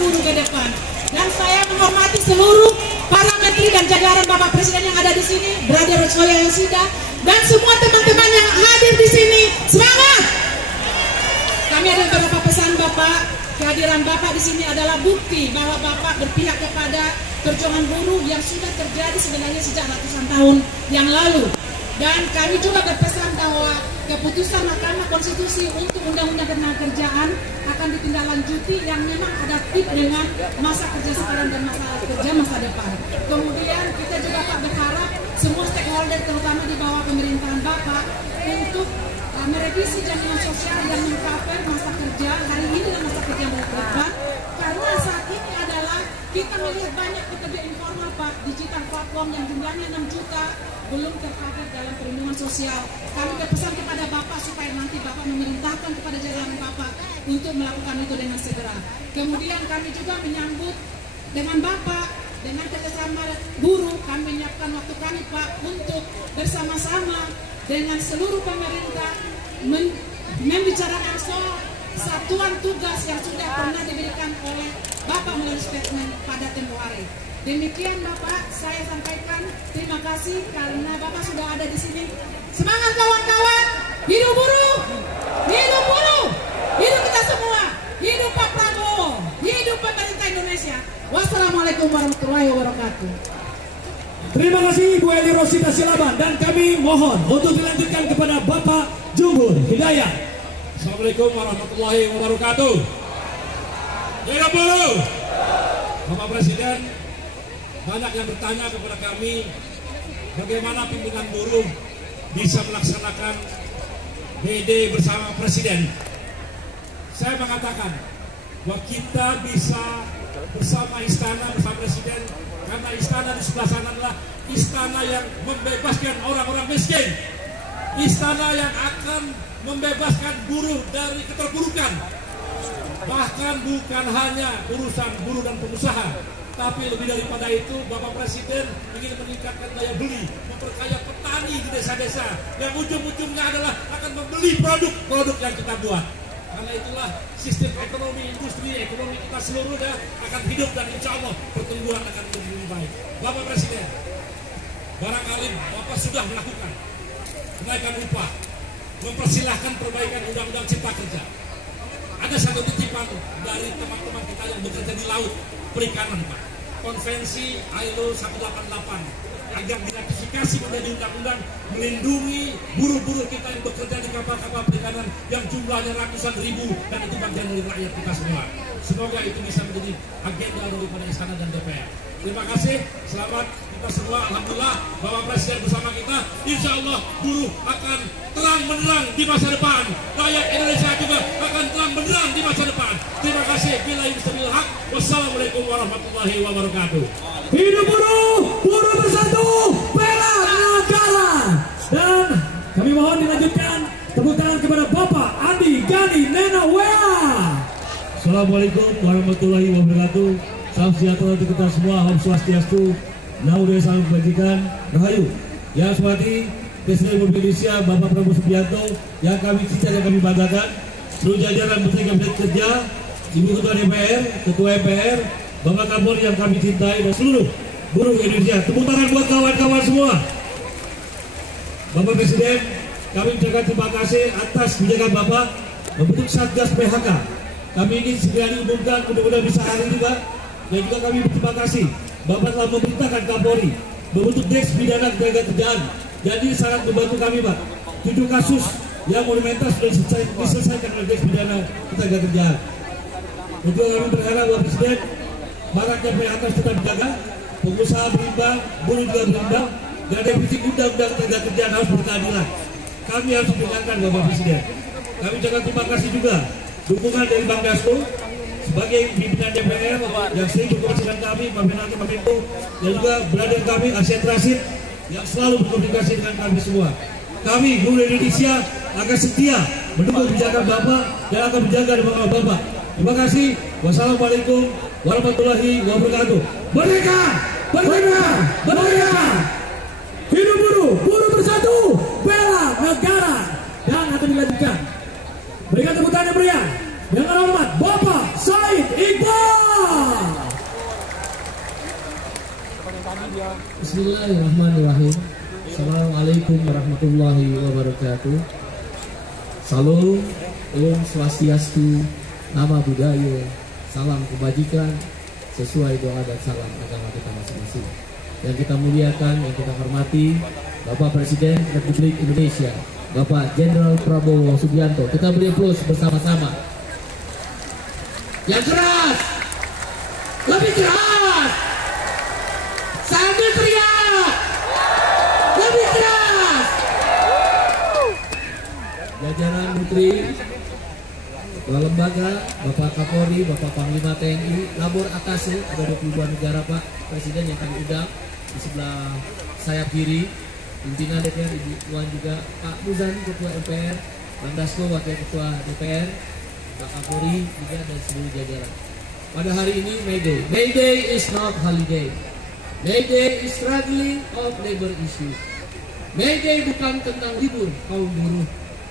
buruh ke depan. Dan saya menghormati seluruh para menteri dan jajaran Bapak Presiden yang ada di sini, Brother Soya Yosida, dan semua teman-teman yang hadir di sini. Semangat! Kami ada beberapa pesan Bapak. Kehadiran Bapak di sini adalah bukti bahwa Bapak berpihak kepada perjuangan buruh yang sudah terjadi sebenarnya sejak ratusan tahun yang lalu. Dan kami juga berpesan bahwa keputusan Mahkamah Konstitusi untuk Undang-Undang Ketenagakerjaan akan ditindaklanjuti yang memang ada fit dengan masa kerja sekarang dan masa kerja masa depan. Kemudian kita juga Pak berharap semua stakeholder terutama di bawah pemerintahan Bapak untuk merevisi jaminan sosial yang mencapai masa kerja hari ini dan masa kerja depan, karena saat ini adalah kita melihat banyak pekerja informal Pak, digital platform yang jumlahnya 6 juta belum tercover dalam perlindungan sosial. Kami berpesan kepada Bapak supaya nanti Bapak memerintahkan kepada jajaran Bapak untuk melakukan itu dengan segera. Kemudian kami juga menyambut dengan Bapak, dengan kerjasama buruh, kami menyiapkan waktu kami Pak untuk bersama-sama dengan seluruh pemerintah membicarakan soal satuan tugas yang sudah pernah diberikan oleh Bapak melalui statement pada tempoh hari. Demikian Bapak, saya sampaikan terima kasih karena Bapak sudah ada di sini. Semangat kawan-kawan, hidup buruh, hidup buruh, hidup kita semua, hidup Pak Prabowo, hidup pemerintah Indonesia. Wassalamualaikum warahmatullahi wabarakatuh. Terima kasih Bu Eli Rosita Silaban, dan kami mohon untuk dilanjutkan kepada Bapak Jumbul Hidayat. Assalamualaikum warahmatullahi wabarakatuh. Hidup buruh. Bapak Presiden, banyak yang bertanya kepada kami bagaimana pimpinan buruh bisa melaksanakan BD bersama Presiden. Saya mengatakan bahwa kita bisa bersama istana, bersama Presiden, karena istana di sebelah sana adalah istana yang membebaskan orang-orang miskin, istana yang akan membebaskan buruh dari keterpurukan. Bahkan bukan hanya urusan buruh dan pengusaha, tapi lebih daripada itu Bapak Presiden ingin meningkatkan daya beli, memperkaya petani di desa-desa, yang ujung-ujungnya adalah akan membeli produk-produk yang kita buat. Karena itulah sistem ekonomi, industri, ekonomi kita seluruhnya akan hidup dan insya Allah pertumbuhan akan lebih baik. Bapak Presiden, barangkali Bapak sudah melakukan kenaikan upah, mempersilahkan perbaikan Undang-Undang Cipta Kerja. Ada satu titipan dari teman-teman kita yang bekerja di laut perikanan Pak, Konvensi ILO 188 agar diratifikasi menjadi undang-undang melindungi buruh-buruh kita yang bekerja di kapal-kapal perikanan yang jumlahnya ratusan ribu, dan itu bagian dari rakyat kita semua. Semoga itu bisa menjadi agenda daripada istana dan DPR. Terima kasih, selamat kita semua. Alhamdulillah Bapak Presiden bersama kita, insya Allah buruh akan terang benderang di masa depan. Rakyat Indonesia juga akan terang benderang di masa depan. Terima kasih. Billahi taufiq. Wassalamualaikum warahmatullahi wabarakatuh. Hidup buruh, buruh bersatu, bela negara. Dan kami mohon dilanjutkan tepuk tangan kepada Bapak Andi Gani Nenawea. Assalamualaikum warahmatullahi wabarakatuh. Salam sejahtera untuk kita semua. Om Swastiastu, Namo Buddhaya, Salam Kebajikan, Rahayu. Yang saya hormati Presiden Republik Indonesia Bapak Prabowo Subianto, yang kami cinta dan kami banggakan, seluruh jajaran Menteri Kabinet Kerja, Ibu Ketua DPR, Ketua MPR, Bapak Kapolri yang kami cintai, dan seluruh buruh Indonesia. Tepuk tangan buat kawan-kawan semua. Bapak Presiden, kami ucapkan terima kasih atas kebijakan Bapak membentuk Satgas PHK. Kami ingin segera diumumkan, mudah-mudahan bisa hari ini Pak. Dan juga kami berterima kasih Bapak telah memerintahkan Kapolri membentuk Deks Pidana Ketenagakerjaan. Jadi sangat membantu kami Pak. 7 kasus yang monumental sudah diselesaikan oleh Deks Pidana Ketenagakerjaan. Untuk kami berharap Bapak Presiden, maraknya PHK tetap dijaga, pengusaha berimbang, buruh juga berimbang, dan revisi Undang-Undang Ketenagakerjaan harus berkeadilan. Kami harus mendengarkan Bapak Presiden. Kami ucapkan terima kasih juga dukungan dari Bang Dasko sebagai pimpinan DPR yang sering berkomunikasi dengan kami, Pak Menko, dan juga brother kami Asyad Rashid yang selalu berkomunikasi dengan kami semua. Kami buruh Indonesia akan setia mendukung kebijakan Bapak dan akan menjaga demokrasi Bapak. Terima kasih. Wassalamualaikum warahmatullahi wabarakatuh. Merdeka! Merdeka! Merdeka! Hidup buruh, buruh bersatu, bela negara. Dan akan dilanjutkan. Berikan tepuk tangan yang meriah dengan hormat Bapak Said Iqbal. Bismillahirrahmanirrahim. Assalamualaikum warahmatullahi wabarakatuh. Salam, Om Swastiastu, Nama Budaya, salam kebajikan sesuai doa dan salam agama kita masing-masing. Yang kita muliakan, yang kita hormati Bapak Presiden Republik Indonesia, Bapak Jenderal Prabowo Subianto. Kita beri aplaus bersama-sama. Yang keras, lebih keras, sambil teriak, lebih keras. Jajaran Menteri, Kepala Lembaga, Bapak Kapolri, Bapak Panglima TNI, Labor Atase, ada 22 negara Pak Presiden yang kami undang. Di sebelah sayap kiri, pimpinan DPR, Ibu Puan juga, Pak Muzani, Ketua MPR, Bang Dasko, Wakil Ketua DPR, Pak Kapolri juga, dan seluruh jajaran. Pada hari ini May Day. May Day is not holiday. May Day is struggling of labor issue. May Day bukan tentang libur kaum buruh.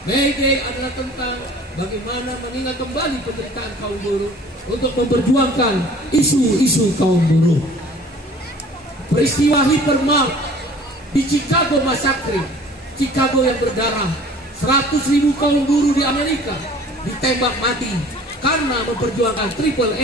May Day adalah tentang bagaimana mengingat kembali penderitaan kaum buruh untuk memperjuangkan isu-isu kaum buruh. Peristiwa Hypermart di Chicago Massacre, Chicago yang berdarah, 100.000 kaum buruh di Amerika ditembak mati karena memperjuangkan Triple H,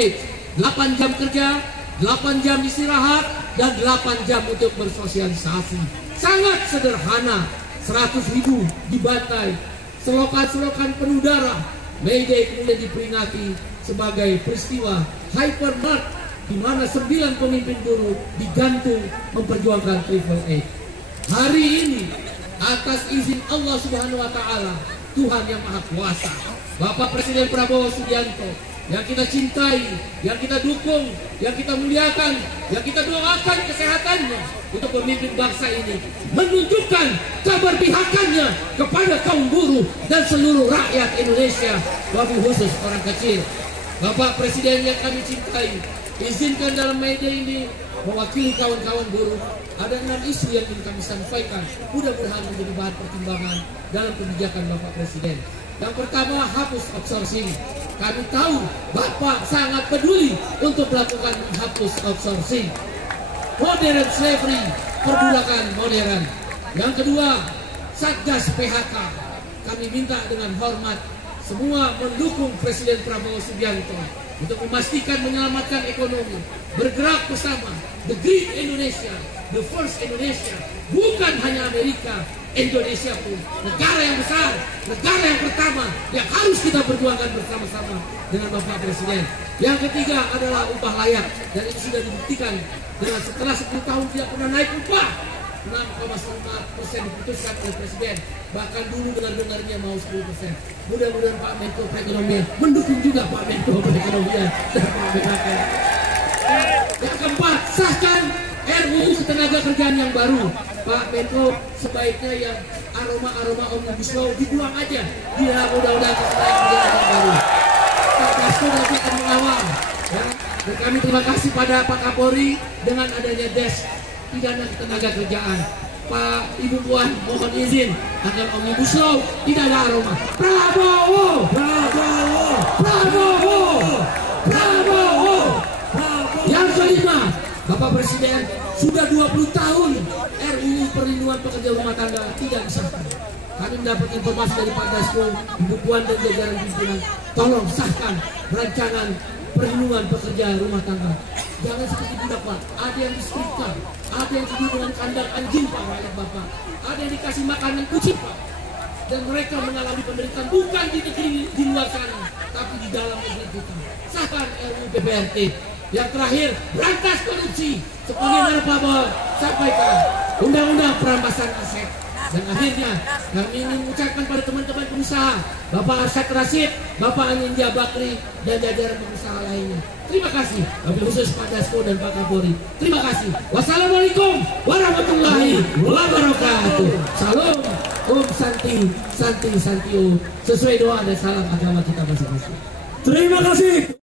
8 jam kerja, 8 jam istirahat, dan 8 jam untuk bersosialisasi. Sangat sederhana, 100.000 dibantai, selokan-selokan penuh darah. May Day kemudian diperingati sebagai peristiwa Hypermart, di mana 9 pemimpin buruh digantung memperjuangkan Triple H. Hari ini atas izin Allah Subhanahu wa Ta'ala, Tuhan yang Maha Kuasa, Bapak Presiden Prabowo Subianto, yang kita cintai, yang kita dukung, yang kita muliakan, yang kita doakan kesehatannya untuk pemimpin bangsa ini, menunjukkan keberpihakannya kepada kaum buruh dan seluruh rakyat Indonesia, wabil khusus orang kecil. Bapak Presiden yang kami cintai, izinkan dalam May Day ini mewakili kawan-kawan buruh, ada 6 isu yang ingin kami sampaikan, mudah-mudahan menjadi bahan pertimbangan dalam kebijakan Bapak Presiden. Yang pertama, hapus outsourcing. Kami tahu Bapak sangat peduli untuk melakukan hapus outsourcing. Modern slavery, perbudakan modern. Yang kedua, Satgas PHK. Kami minta dengan hormat semua mendukung Presiden Prabowo Subianto untuk memastikan menyelamatkan ekonomi, bergerak bersama, the great Indonesia, the first Indonesia, bukan hanya Amerika, Indonesia pun negara yang besar, negara yang pertama yang harus kita perjuangkan bersama-sama dengan Bapak Presiden. Yang ketiga adalah upah layak, dan ini sudah dibuktikan dengan setelah 10 tahun tidak pernah naik upah, 6,5% diputuskan oleh Presiden, bahkan dulu dengar-dengarnya mau 10%. Mudah-mudahan Pak Menko Perekonomian mendukung juga Pak Menko Perekonomian dan Pak BKK. Yang keempat, sahkan RUU Ketenagakerjaan yang baru. Pak Menko, sebaiknya yang aroma-aroma Omnibus Law dibuang aja di dalam undang-undang Ketenagakerjaan yang baru. Pak Dasko nanti akan mengawal, ya. Dan kami terima kasih pada Pak Kapolri dengan adanya Des Pidana Ketenagakerjaan. Pak Ibu Puan mohon izin agar Omnibus Law tidak ada aroma. Prabowo, Prabowo, Prabowo, Prabowo. Yang kelima, Bapak Presiden, sudah 20 tahun RUU Perlindungan Pekerja Rumah Tangga tidak disahkan. Kami mendapat informasi dari Pak Dasko, Ibu Puan dan jajaran pimpinan, tolong sahkan rancangan perlindungan pekerja rumah tangga. Jangan seperti budak Pak, ada yang disetrika, ada yang tidur dengan kandang anjing Pak, rakyat Bapak, ada yang dikasih makanan kucing Pak, dan mereka mengalami penderitaan bukan di negeri di luar sana, tapi di dalam negeri kita. Sahkan RUU PPRT. Yang terakhir, berantas korupsi. Seperti yang Pak Bawa sampaikan, undang-undang perampasan aset. Dan akhirnya kami ingin mengucapkan pada teman-teman pengusaha, Bapak Arsyad Rashid, Bapak Anindya Bakri, dan jajaran pengusaha lainnya. Terima kasih, wabil khusus Pak Dasko dan Pak Kapolri. Terima kasih. Wassalamualaikum warahmatullahi wabarakatuh. Salam, Om Santi, Santi, Santio. Sesuai doa dan salam agama kita masing-masing. Terima kasih.